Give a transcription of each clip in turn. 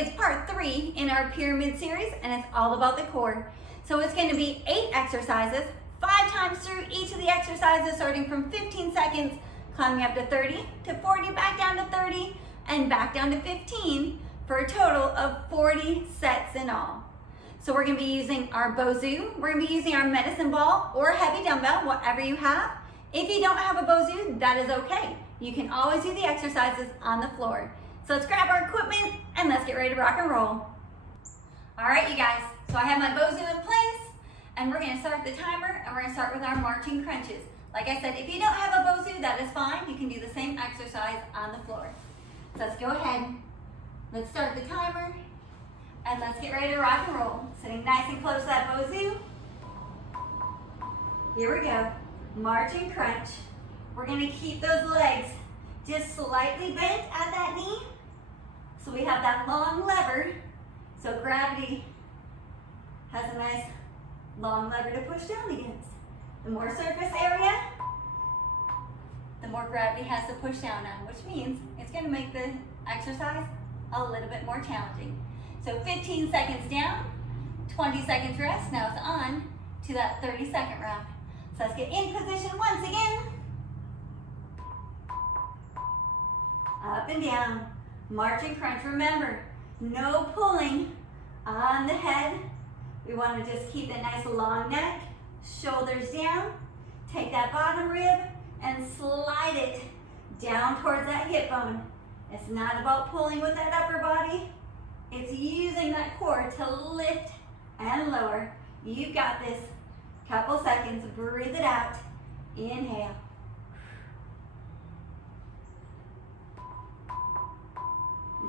is part 3 in our pyramid series, and it's all about the core. So it's going to be 8 exercises, 5 times through each of the exercises, starting from 15 seconds, climbing up to 30, to 40, back down to 30, and back down to 15, for a total of 40 sets in all. So we're going to be using our Bosu, we're going to be using our medicine ball or heavy dumbbell, whatever you have. If you don't have a Bosu, that is okay. You can always do the exercises on the floor. So let's grab our equipment and let's get ready to rock and roll. All right, you guys, so I have my Bosu in place, and we're going to start the timer, and we're going to start with our marching crunches. Like I said, if you don't have a Bosu, that is fine. You can do the same exercise on the floor. So let's go ahead. Let's start the timer, and let's get ready to rock and roll. Sitting nice and close to that Bosu. Here we go. Marching crunch. We're going to keep those legs just slightly bent at that knee. So we have that long lever. So gravity has a nice long lever to push down against. The more surface area, the more gravity has to push down on, which means it's going to make the exercise a little bit more challenging. So 15 seconds down, 20 seconds rest. Now it's on to that 30-second round. So let's get in position once again. Up and down, marching crunch. Remember, no pulling on the head. We want to just keep that nice long neck, shoulders down. Take that bottom rib and slide it down towards that hip bone. It's not about pulling with that upper body. It's using that core to lift and lower. You've got this. Couple seconds, breathe it out. Inhale.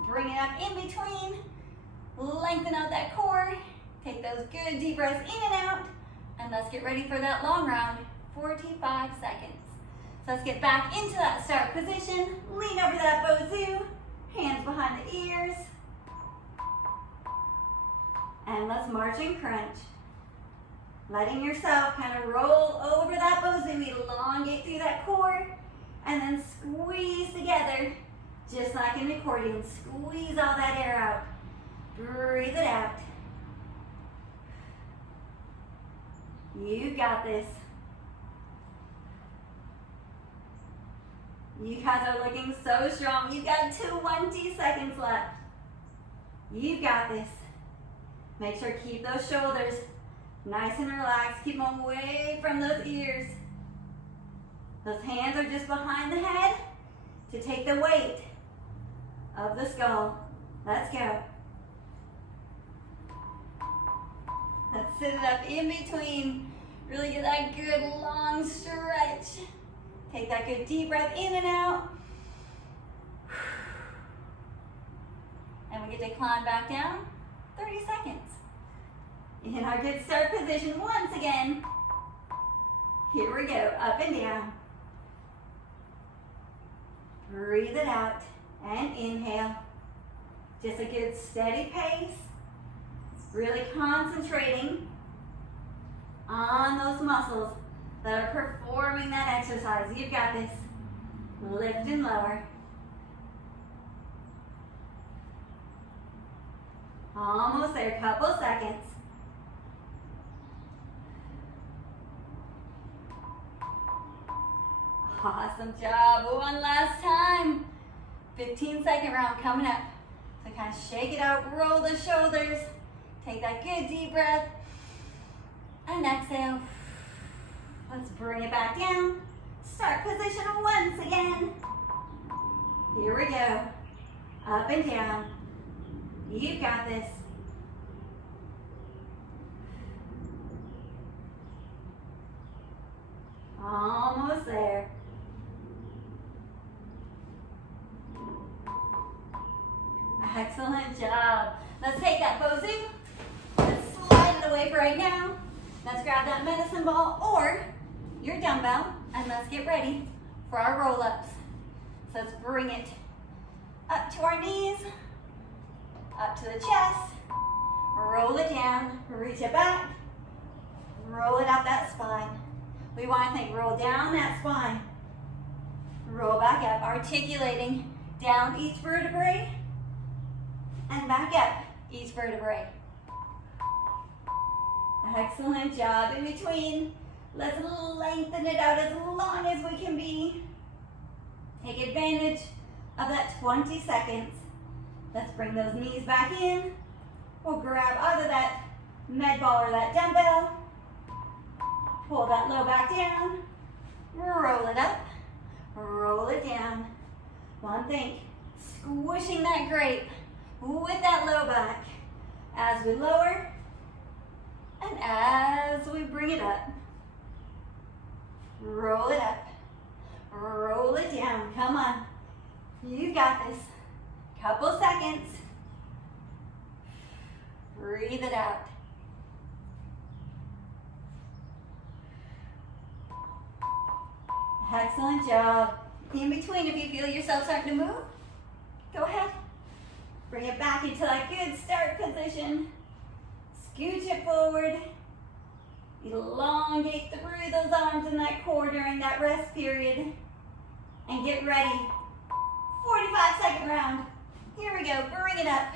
Bring it up in between. Lengthen out that core. Take those good deep breaths in and out. And let's get ready for that long round, 45 seconds. So let's get back into that start position. Lean over that Bosu. Hands behind the ears. And let's march and crunch. Letting yourself kind of roll over that Bosu, elongate through that core, and then squeeze together, just like an accordion. Squeeze all that air out. Breathe it out. You got this. You guys are looking so strong. You've got 20 seconds left. You've got this. Make sure to keep those shoulders nice and relaxed. Keep them away from those ears. Those hands are just behind the head to take the weight of the skull. Let's go. Let's sit it up in between. Really get that good long stretch. Take that good deep breath in and out. And we get to climb back down. 30 seconds. In our good start position once again. Here we go, up and down. Breathe it out and inhale. Just a good steady pace. Really concentrating on those muscles that are performing that exercise. You've got this. Lift and lower. Almost there, couple seconds. Awesome job. One last time. 15-second round coming up. So kind of shake it out, roll the shoulders. Take that good deep breath. And exhale. Let's bring it back down. Start position once again. Here we go. Up and down. You've got this. Almost there. Excellent job. Let's take that Bosu. Let's slide it away for right now. Let's grab that medicine ball or your dumbbell, and let's get ready for our roll-ups. So let's bring it up to our knees, up to the chest, roll it down, reach it back, roll it up that spine. We want to think, roll down that spine, roll back up, articulating down each vertebrae and back up each vertebrae. Excellent job. In between, let's lengthen it out as long as we can be. Take advantage of that 20 seconds. Let's bring those knees back in. We'll grab either that med ball or that dumbbell. Pull that low back down. Roll it up. Roll it down. One thing, squishing that grape with that low back as we lower and as we bring it up. Roll it up. Roll it down. Come on. You got this. Couple seconds. Breathe it out. Excellent job. In between, if you feel yourself starting to move, go ahead. Bring it back into that good start position. Scooch it forward. Elongate through those arms and that core during that rest period. And get ready. 45-second round. Here we go. Bring it up.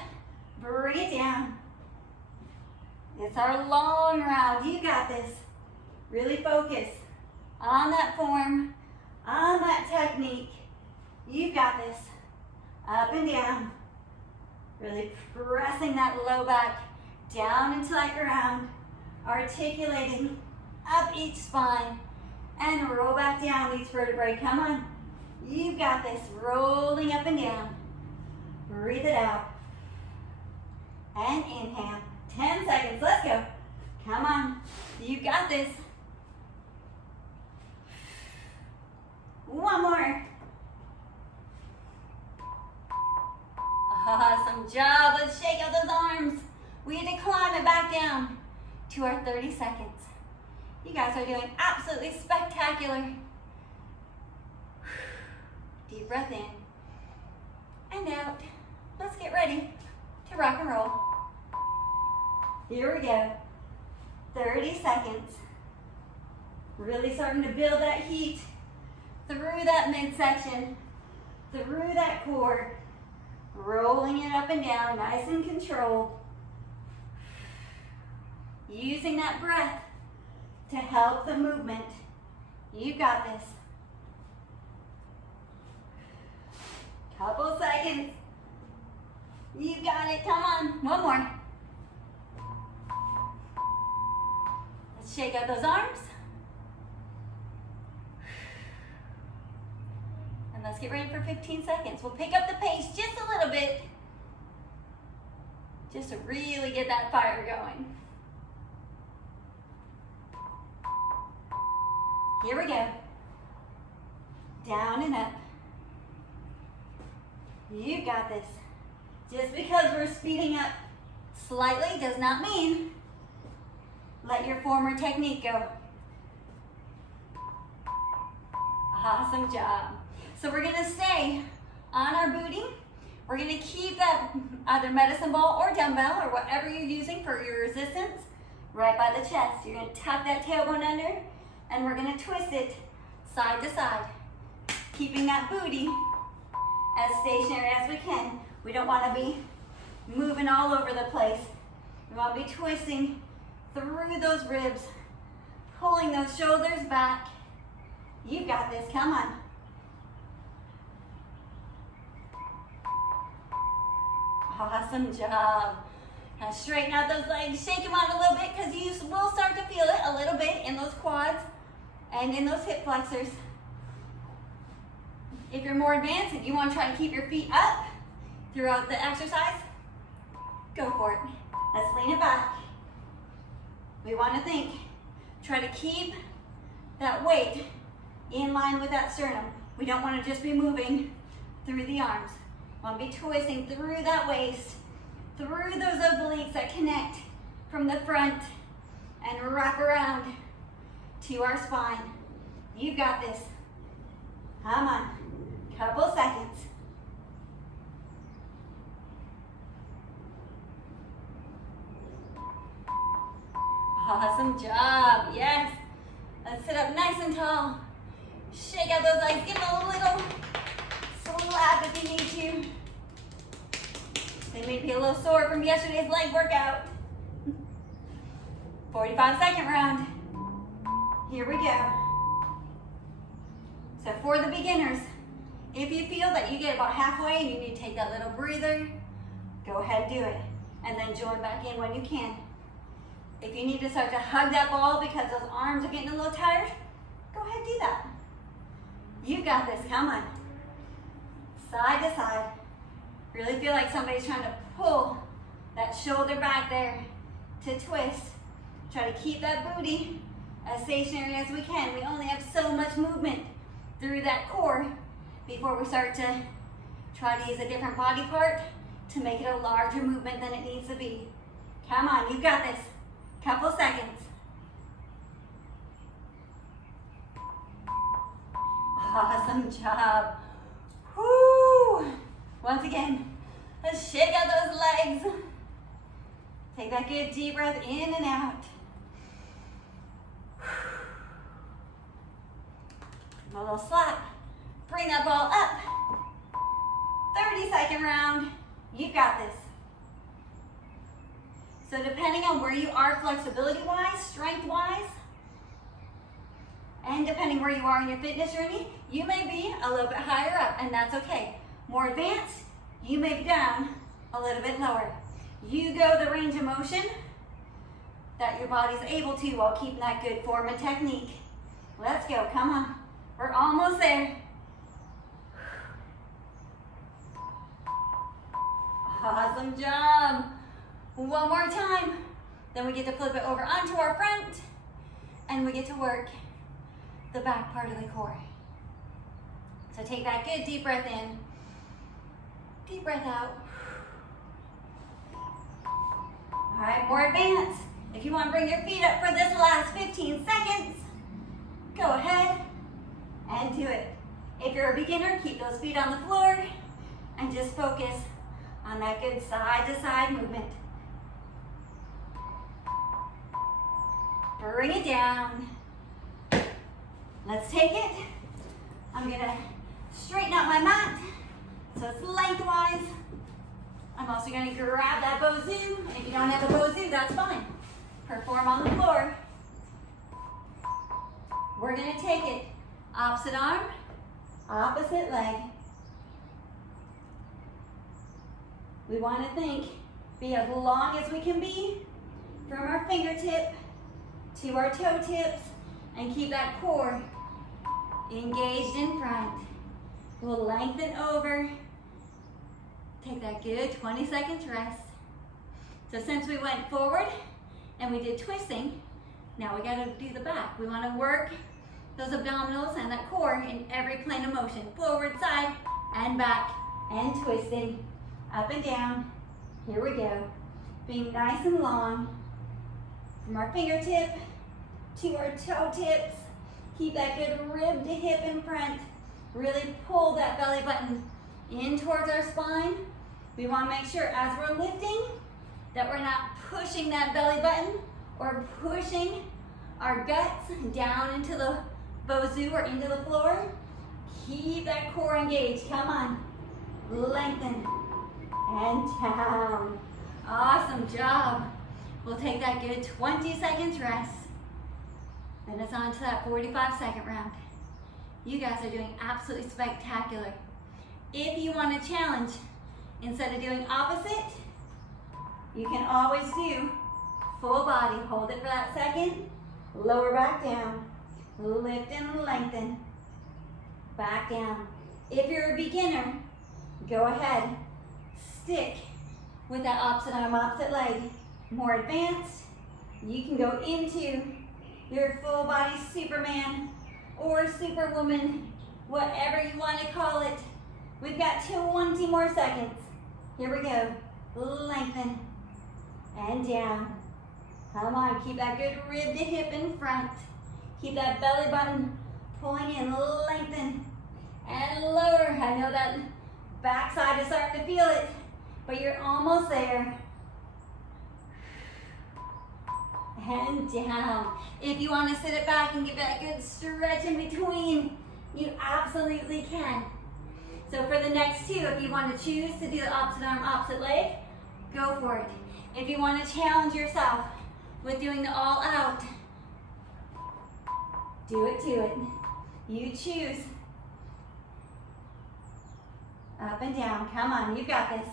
Bring it down. It's our long round. You got this. Really focus on that form, on that technique. You got this. Up and down. Really pressing that low back down into that ground. Articulating up each spine. And roll back down each vertebrae. Come on. You got this. Rolling up and down. Breathe it out. And inhale. 10 seconds. Let's go. Come on. You got this. One more. Awesome job. Let's shake out those arms. We need to climb it back down to our 30 seconds. You guys are doing absolutely spectacular. Deep breath in and out. Let's get ready to rock and roll. Here we go. 30 seconds. Really starting to build that heat through that midsection, through that core. Rolling it up and down, nice and controlled. Using that breath to help the movement. You got this. Couple seconds. You got it. Come on. One more. Let's shake out those arms. And let's get ready for 15 seconds. We'll pick up the pace just a little bit, just to really get that fire going. Here we go. Down and up. You got this. Just because we're speeding up slightly does not mean let your former technique go. Awesome job. So we're gonna stay on our booty. We're gonna keep that either medicine ball or dumbbell or whatever you're using for your resistance right by the chest. You're gonna tuck that tailbone under and we're gonna twist it side to side, keeping that booty as stationary as we can. We don't wanna be moving all over the place. We wanna be twisting through those ribs, pulling those shoulders back. You got this, come on. Awesome job. Now straighten out those legs, shake them out a little bit because you will start to feel it a little bit in those quads and in those hip flexors. If you're more advanced and you want to try to keep your feet up throughout the exercise, go for it. Let's lean it back. We want to think, try to keep that weight in line with that sternum. We don't want to just be moving through the arms. We want to be twisting through that waist, through those obliques that connect from the front and wrap around to our spine. You've got this. Come on. Couple seconds. Awesome job. Yes. Let's sit up nice and tall. Shake out those legs. Give them a little slap if you need to. They may be a little sore from yesterday's leg workout. 45-second round. Here we go. So for the beginners, if you feel that you get about halfway and you need to take that little breather, go ahead and do it. And then join back in when you can. If you need to start to hug that ball because those arms are getting a little tired, go ahead and do that. You've got this, come on. Side to side. Really feel like somebody's trying to pull that shoulder back there to twist. Try to keep that booty as stationary as we can. We only have so much movement through that core before we start to try to use a different body part to make it a larger movement than it needs to be. Come on, you've got this. Couple seconds. Awesome job. Woo! Once again, let's shake out those legs. Take that good deep breath in and out. A little slap. Bring that ball up. 30-second round. You've got this. So depending on where you are flexibility-wise, strength-wise, and depending where you are in your fitness journey, you may be a little bit higher up, and that's okay. More advanced, you may be down a little bit lower. You go the range of motion that your body's able to while keeping that good form and technique. Let's go, come on. We're almost there. Awesome job. One more time. Then we get to flip it over onto our front and we get to work the back part of the core. So take that good deep breath in. Deep breath out. All right, more advanced. If you want to bring your feet up for this last 15 seconds, go ahead and do it. If you're a beginner, keep those feet on the floor and just focus on that good side-to-side movement. Bring it down. Let's take it. I'm gonna straighten out my mat so it's lengthwise. I'm also gonna grab that Bosu. If you don't have a Bosu, that's fine. Perform on the floor. We're gonna take it opposite arm, opposite leg. We want to be as long as we can be from our fingertip to our toe tips and keep that core engaged in front. We'll lengthen over. Take that good 20 seconds rest. So since we went forward and we did twisting, now we got to do the back. We want to work those abdominals and that core in every plane of motion. Forward, side, and back, and twisting. Up and down. Here we go. Being nice and long. From our fingertip to our toe tips. Keep that good rib to hip in front. Really pull that belly button in towards our spine. We want to make sure as we're lifting that we're not pushing that belly button or pushing our guts down into the Bosu or into the floor. Keep that core engaged. Come on. Lengthen. And down. Awesome job. We'll take that good 20 seconds rest. Then it's on to that 45-second round. You guys are doing absolutely spectacular. If you want to challenge, instead of doing opposite, you can always do full body. Hold it for that second. Lower back down. Lift and lengthen. Back down. If you're a beginner, go ahead. Stick with that opposite arm, opposite leg. More advanced, you can go into your full body Superman or Superwoman, whatever you want to call it. We've got 20 more seconds. Here we go. Lengthen and down. Come on, keep that good rib to hip in front. Keep that belly button pulling in, lengthen and lower. I know that backside is starting to feel it, but you're almost there. And down. If you want to sit it back and give that good stretch in between, you absolutely can. So for the next two, if you want to choose to do the opposite arm, opposite leg, go for it. If you want to challenge yourself with doing the all out, do it to it. You choose. Up and down. Come on, you've got this.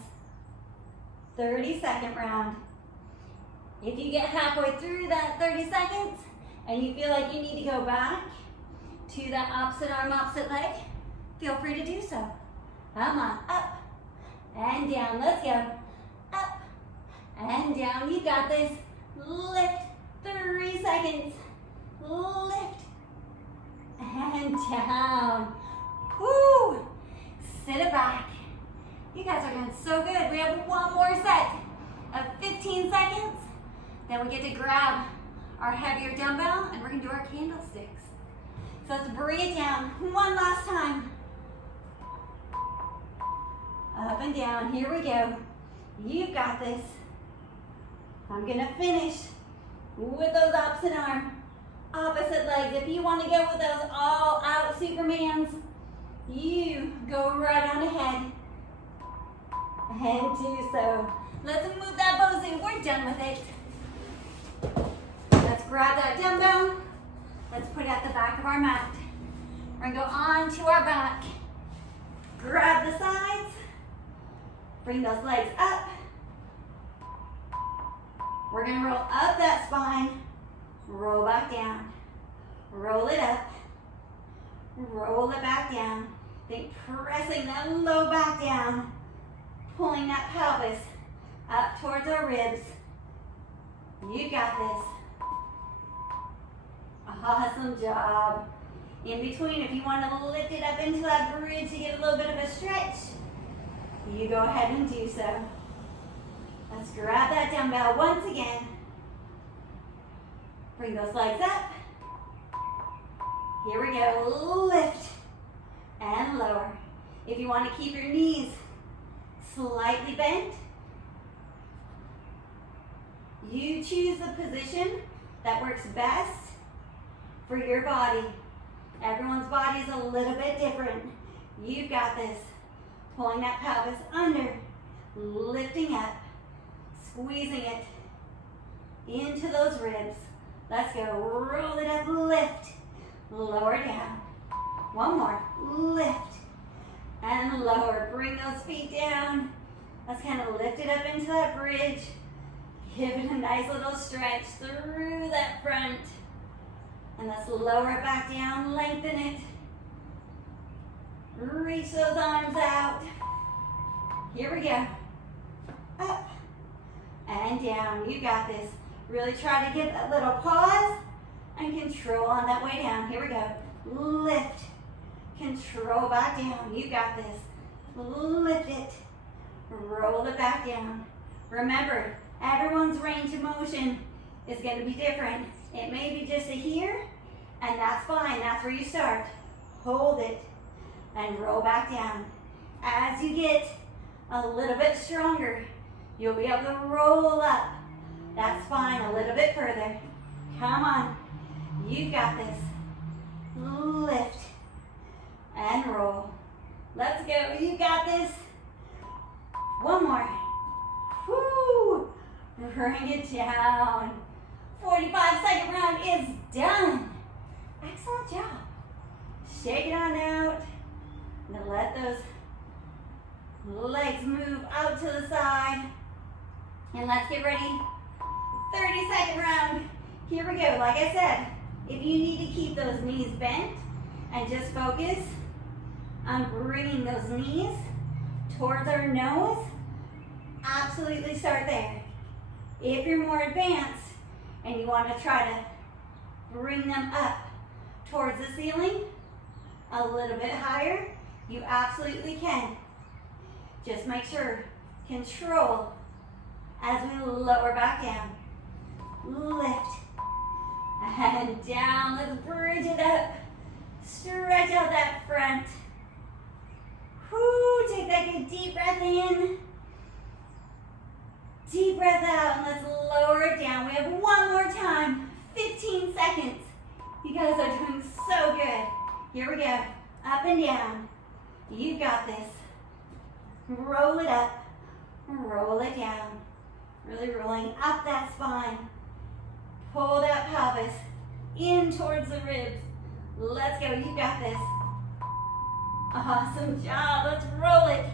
30-second round. If you get halfway through that 30 seconds and you feel like you need to go back to that opposite arm, opposite leg, feel free to do so. Come on, up and down. Let's go. Up and down. You got this. Lift. 3 seconds. Lift and down. Woo! Sit it back. You guys are doing so good. We have one more set of 15 seconds. Then we get to grab our heavier dumbbell and we're gonna do our candlesticks. So let's bring it down one last time. Up and down, here we go. You've got this. I'm gonna finish with those opposite arm, opposite legs. If you wanna go with those all out Supermans, you go right on ahead and do so. Let's move that Bosu, we're done with it. Let's grab that dumbbell. Let's put it at the back of our mat. We're gonna go onto our back. Grab the sides. Bring those legs up. We're gonna roll up that spine. Roll back down. Roll it up. Roll it back down. Think pressing that low back down. Pulling that pelvis up towards our ribs. You got this. Awesome job. In between, if you want to lift it up into that bridge to get a little bit of a stretch, you go ahead and do so. Let's grab that dumbbell once again. Bring those legs up. Here we go. Lift and lower. If you want to keep your knees slightly bent, you choose the position that works best for your body. Everyone's body is a little bit different. You've got this. Pulling that pelvis under, lifting up, squeezing it into those ribs. Let's go. Roll it up, lift, lower down. One more. Lift and lower. Bring those feet down. Let's kind of lift it up into that bridge. Give it a nice little stretch through that front. And let's lower it back down, lengthen it. Reach those arms out. Here we go. Up and down. You got this. Really try to get that little pause and control on that way down. Here we go. Lift. Control back down. You got this. Lift it. Roll it back down. Remember, everyone's range of motion is going to be different. It may be just a here, and that's fine. That's where you start. Hold it and roll back down. As you get a little bit stronger, you'll be able to roll up. That's fine, a little bit further. Come on, you've got this. Lift and roll. Let's go, you got this. One more. Woo! Bring it down. 45-second round is done. Excellent job. Shake it on out. Now let those legs move out to the side. And let's get ready. 30-second round. Here we go. Like I said, if you need to keep those knees bent and just focus on bringing those knees towards our nose, absolutely start there. If you're more advanced and you want to try to bring them up towards the ceiling, a little bit higher, you absolutely can. Just make sure, control as we lower back down. Lift and down. Let's bridge it up. Stretch out that front. Whoo, take that good deep breath in. Deep breath out, and let's lower it down. We have one more time, 15 seconds. You guys are doing so good. Here we go, up and down. You've got this. Roll it up, roll it down. Really rolling up that spine. Pull that pelvis in towards the ribs. Let's go, you got this. Awesome job, let's roll it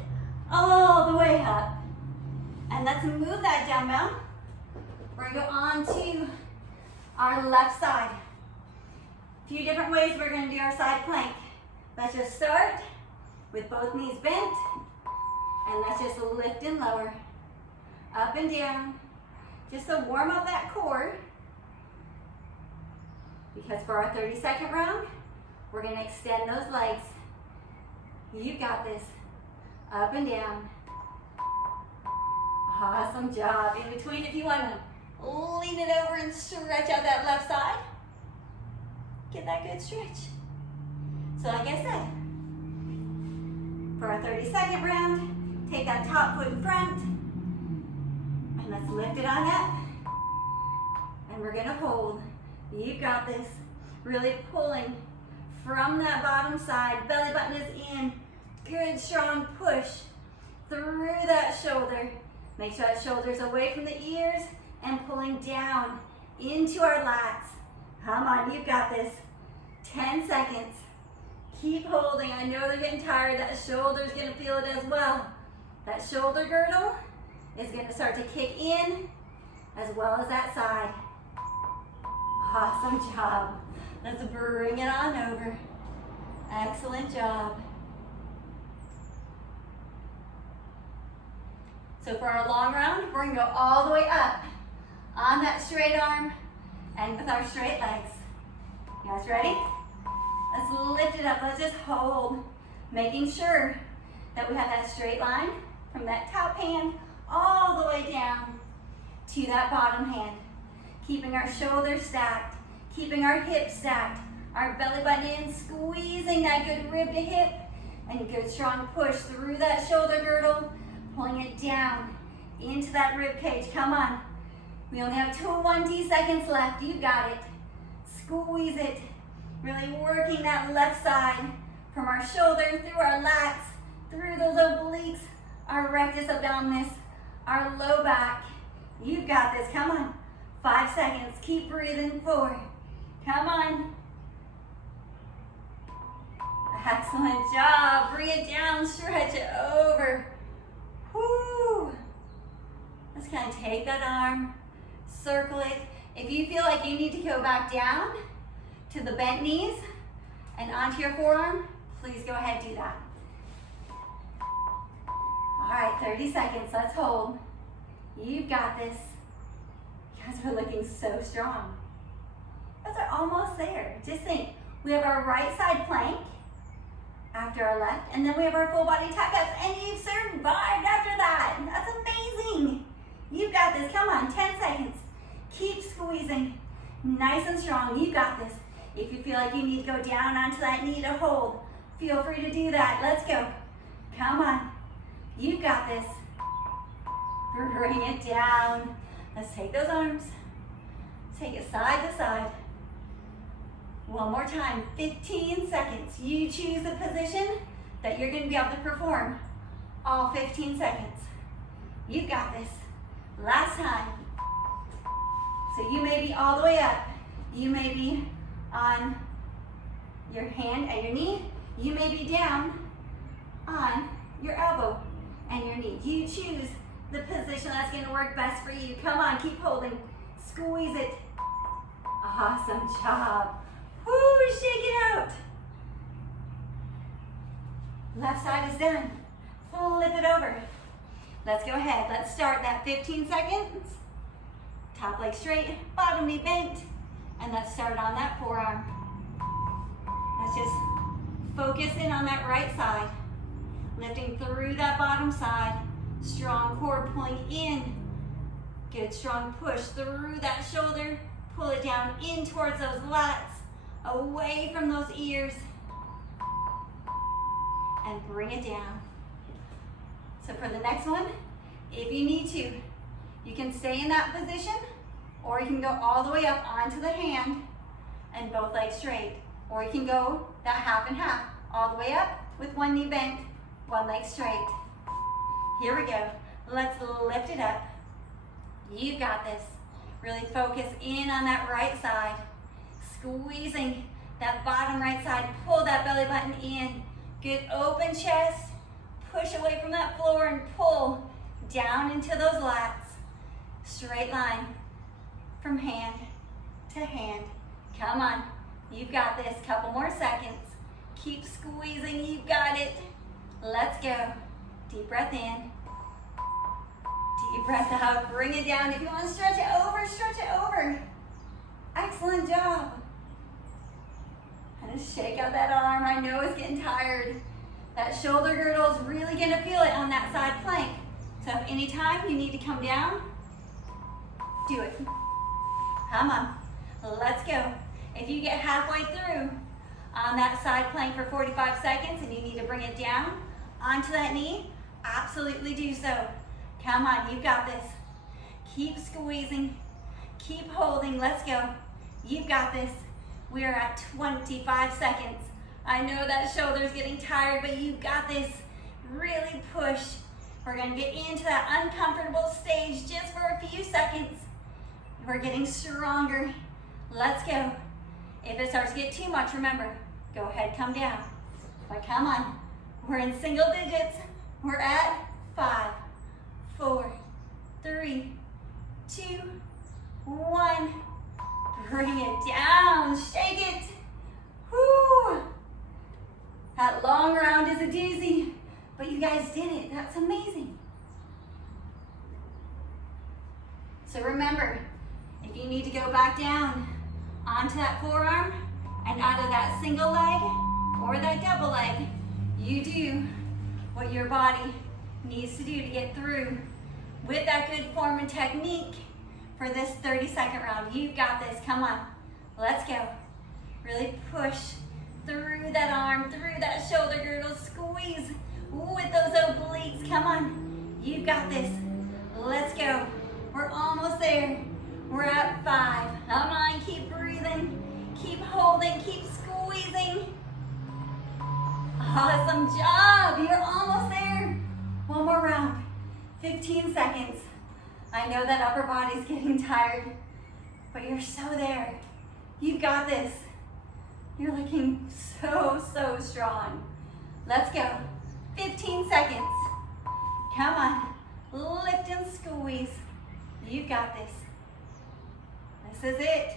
all the way up. And let's move that dumbbell. We're gonna go on to our left side. A few different ways we're gonna do our side plank. Let's just start with both knees bent, and let's just lift and lower, up and down, just to warm up that core. Because for our 30-second round, we're gonna extend those legs. You've got this, up and down. Awesome job. In between, if you wanna lean it over and stretch out that left side, get that good stretch. So like I said, for our 30-second round, take that top foot in front, and let's lift it on up. And we're gonna hold. You've got this. Really pulling from that bottom side, belly button is in. Good strong push through that shoulder. Make sure that shoulder's away from the ears and pulling down into our lats. Come on, you've got this. 10 seconds. Keep holding. I know they're getting tired. That shoulder's gonna feel it as well. That shoulder girdle is gonna start to kick in as well as that side. Awesome job. Let's bring it on over. Excellent job. So for our long round, we're gonna go all the way up on that straight arm and with our straight legs. You guys ready? Let's lift it up. Let's just hold, making sure that we have that straight line from that top hand all the way down to that bottom hand. Keeping our shoulders stacked, keeping our hips stacked, our belly button in, squeezing that good rib to hip, and good strong push through that shoulder girdle, pulling it down into that rib cage. Come on. We only have 20 seconds left. You got it. Squeeze it. Really working that left side from our shoulder through our lats, through those obliques, our rectus abdominis, our low back. You've got this. Come on. 5 seconds. Keep breathing. 4. Come on. Excellent job. Bring it down. Stretch it over. Woo. Let's kind of take that arm, circle it. If you feel like you need to go back down to the bent knees and onto your forearm, please go ahead and do that. All right, 30 seconds. Let's hold. You've got this. You guys are looking so strong. You guys are almost there. Just think, we have our right side plank after our left, and then we have our full body tap-ups, and you've survived after that. That's amazing. You've got this. Come on, 10 seconds. Keep squeezing. Nice and strong. You've got this. If you feel like you need to go down onto that knee to hold, feel free to do that. Let's go. Come on. You've got this. Bring it down. Let's take those arms. Take it side to side. One more time, 15 seconds. You choose the position that you're gonna be able to perform all 15 seconds. You've got this. Last time. So you may be all the way up. You may be on your hand and your knee. You may be down on your elbow and your knee. You choose the position that's gonna work best for you. Come on, keep holding. Squeeze it. Awesome job. Woo, shake it out. Left side is done. Flip it over. Let's go ahead. Let's start that 15 seconds. Top leg straight, bottom knee bent, and let's start on that forearm. Let's just focus in on that right side. Lifting through that bottom side. Strong core pulling in. Good strong push through that shoulder. Pull it down in towards those lats. Away from those ears, and bring it down. So for the next one, if you need to, you can stay in that position, or you can go all the way up onto the hand and both legs straight, or you can go that half and half, all the way up with one knee bent, one leg straight. Here we go. Let's lift it up. You've got this. Really focus in on that right side. Squeezing that bottom right side. Pull that belly button in. Good open chest. Push away from that floor and pull down into those lats. Straight line from hand to hand. Come on. You've got this. Couple more seconds. Keep squeezing. You've got it. Let's go. Deep breath in. Deep breath out. Bring it down. If you want to stretch it over, stretch it over. Excellent job. And just shake out that arm. I know it's getting tired. That shoulder girdle is really going to feel it on that side plank. So if anytime you need to come down, do it. Come on. Let's go. If you get halfway through on that side plank for 45 seconds and you need to bring it down onto that knee, absolutely do so. Come on, you've got this. Keep squeezing, keep holding, let's go. You've got this. We are at 25 seconds. I know that shoulder's getting tired, but you've got this. Really push. We're gonna get into that uncomfortable stage just for a few seconds. We're getting stronger. Let's go. If it starts to get too much, remember, go ahead, come down. But come on, we're in single digits. We're at 5, 4, 3, 2, 1. Bring it down, shake it. Whoo! That long round is a doozy, but you guys did it. That's amazing. So remember, if you need to go back down onto that forearm and out of that single leg or that double leg, you do what your body needs to do to get through with that good form and technique for this 30-second round. You've got this. Come on. Let's go. Really push through that arm, through that shoulder girdle. Squeeze with those obliques. Come on. You've got this. Let's go. We're almost there. We're at 5. Come on. Keep breathing. Keep holding. Keep squeezing. Awesome job. You're almost there. One more round. 15 seconds. I know that upper body's getting tired, but you're so there. You've got this. You're looking so strong. Let's go. 15 seconds. Come on. Lift and squeeze. You've got this. This is it.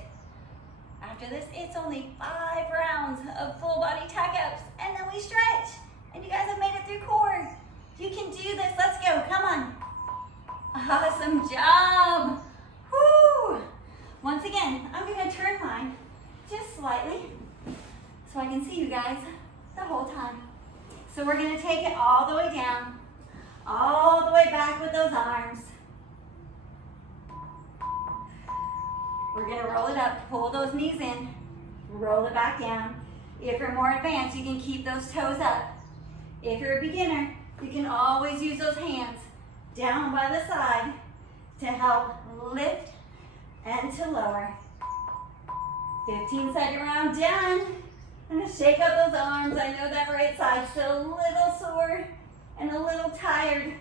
After this, it's only 5 rounds of full body tack-ups, and then we stretch. And you guys have made it through core. You can do this. Let's go. Come on. Awesome job. Woo! Once again, I'm going to turn mine just slightly so I can see you guys the whole time. So we're going to take it all the way down, all the way back with those arms. We're going to roll it up, pull those knees in, roll it back down. If you're more advanced, you can keep those toes up. If you're a beginner, you can always use those hands down by the side to help lift and to lower. 15-second round done. I'm going to shake up those arms. I know that right side's still a little sore and a little tired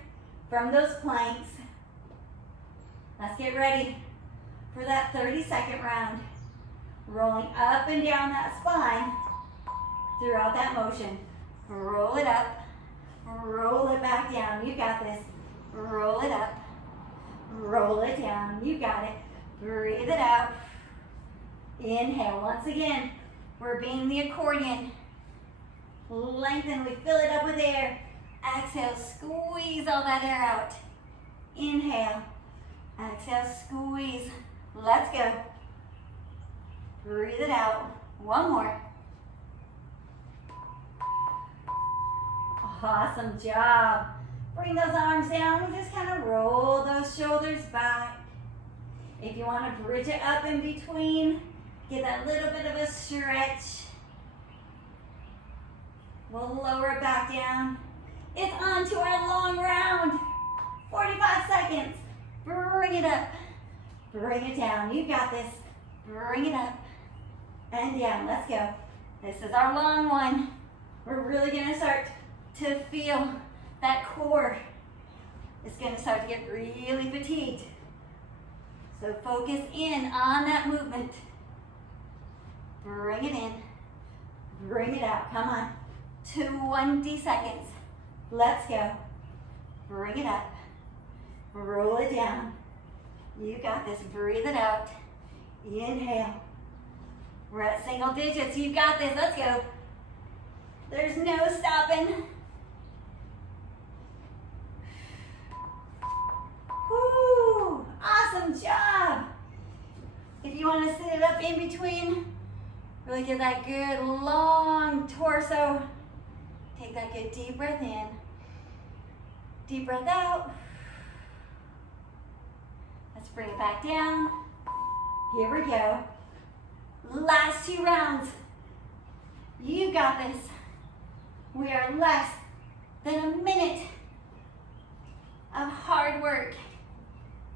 from those planks. Let's get ready for that 30-second round. Rolling up and down that spine throughout that motion. Roll it up, roll it back down. You got this. Roll it up, roll it down. You got it. Breathe it out. Inhale. Once again, we're being the accordion. Lengthen. We fill it up with air. Exhale. Squeeze all that air out. Inhale. Exhale. Squeeze. Let's go. Breathe it out. One more. Awesome job. Bring those arms down and just kind of roll those shoulders back. If you want to bridge it up in between, get that little bit of a stretch. We'll lower it back down. It's on to our long round. 45 seconds. Bring it up. Bring it down. You got this. Bring it up and down. Let's go. This is our long one. We're really going to start to feel that core is going to start to get really fatigued. So focus in on that movement. Bring it in. Bring it out. Come on. 20 seconds. Let's go. Bring it up. Roll it down. You got this. Breathe it out. Inhale. We're at single digits. You got this. Let's go. There's no stopping. Woo! Awesome job. If you want to sit it up in between, really get that good long torso. Take that good deep breath in. Deep breath out. Let's bring it back down. Here we go. Last 2 rounds. You got this. We are less than a minute of hard work.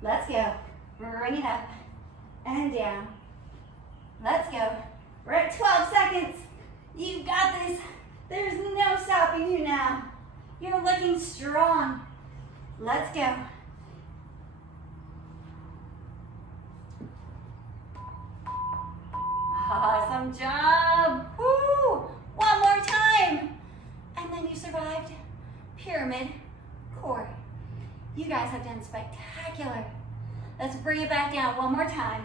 Let's go. Bring it up and down. Let's go. We're at 12 seconds. You got this. There's no stopping you now. You're looking strong. Let's go. Awesome job. Woo! One more time. And then you survived pyramid core. You guys have done spectacular. Let's bring it back down one more time.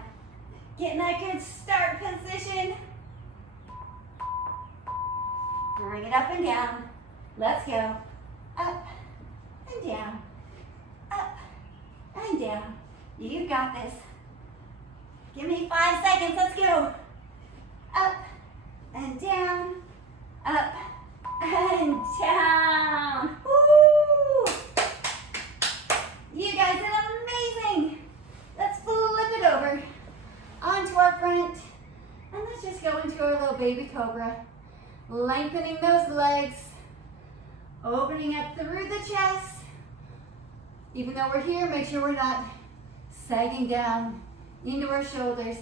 Get in that good start position. Bring it up and down. Let's go. Up and down. Up and down. You got this. Give me 5 seconds. Let's go. Up and down. Up and down. Woo! You guys did amazing. Let's flip it over onto our front. And let's just go into our little baby cobra. Lengthening those legs. Opening up through the chest. Even though we're here, make sure we're not sagging down into our shoulders.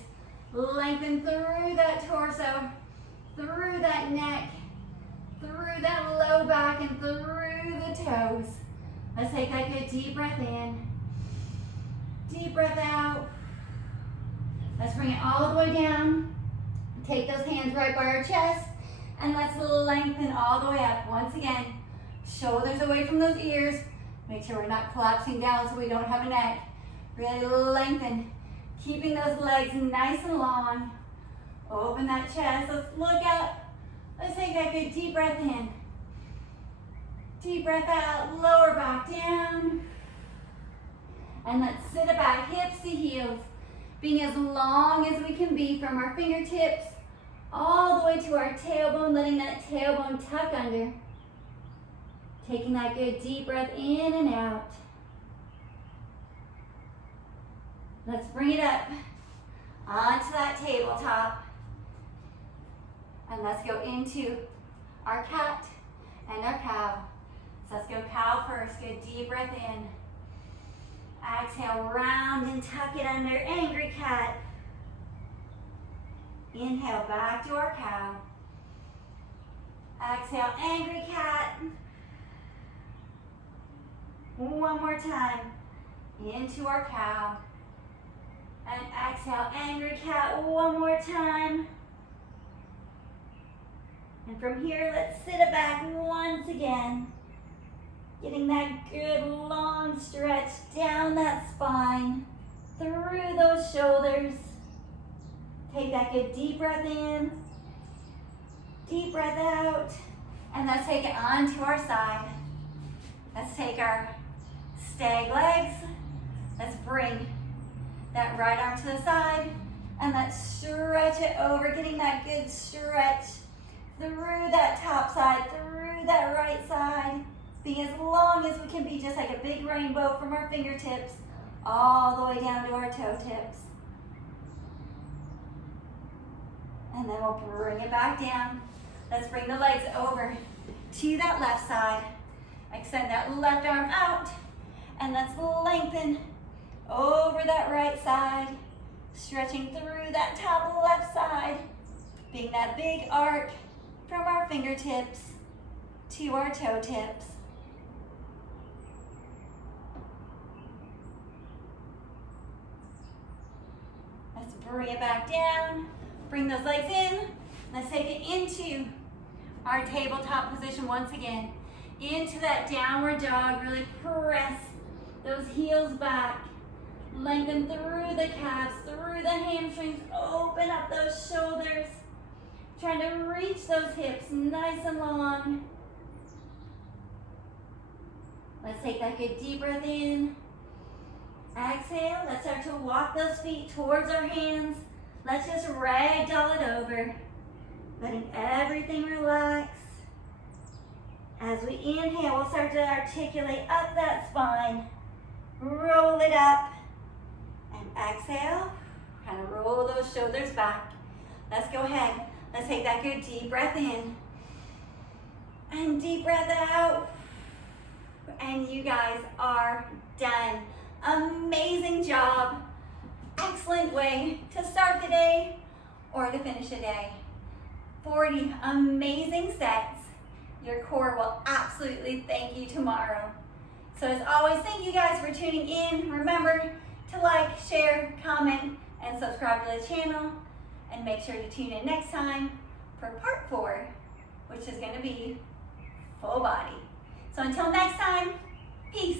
Lengthen through that torso, through that neck, through that low back, and through the toes. Let's take that good deep breath in. Deep breath out. Let's bring it all the way down. Take those hands right by our chest, and let's lengthen all the way up. Once again, shoulders away from those ears. Make sure we're not collapsing down so we don't have a neck. Really lengthen. Keeping those legs nice and long. Open that chest. Let's look up. Let's take that good deep breath in. Deep breath out. Lower back down. And let's sit it back, hips to heels. Being as long as we can be from our fingertips all the way to our tailbone. Letting that tailbone tuck under. Taking that good deep breath in and out. Let's bring it up onto that tabletop. And let's go into our cat and our cow. So let's go cow first. Good deep breath in. Exhale, round and tuck it under. Angry cat. Inhale, back to our cow. Exhale, angry cat. One more time. Into our cow. And exhale, angry cat, one more time. And from here, let's sit it back once again. Getting that good long stretch down that spine, through those shoulders. Take that good deep breath in, deep breath out, and let's take it onto our side. Let's take our stag legs. Let's bring that right arm to the side, and let's stretch it over, getting that good stretch through that top side, through that right side, being as long as we can be, just like a big rainbow from our fingertips all the way down to our toe tips. And then we'll bring it back down. Let's bring the legs over to that left side. Extend that left arm out, and let's lengthen over that right side, stretching through that top left side, being that big arc from our fingertips to our toe tips. Bring it back down. Bring those legs in. Let's take it into our tabletop position once again. Into that downward dog. Really press those heels back. Lengthen through the calves, through the hamstrings. Open up those shoulders. Trying to reach those hips nice and long. Let's take that good deep breath in. Exhale. Let's start to walk those feet towards our hands. Let's just ragdoll it over. Letting everything relax. As we inhale, we'll start to articulate up that spine. Roll it up. And exhale. Kind of roll those shoulders back. Let's go ahead. Let's take that good deep breath in. And deep breath out. And you guys are done. Amazing job. Excellent way to start the day or to finish the day. 40 amazing sets. Your core will absolutely thank you tomorrow. So as always, thank you guys for tuning in. Remember to like, share, comment, and subscribe to the channel. And make sure to tune in next time for part 4, which is going to be full body. So until next time, peace.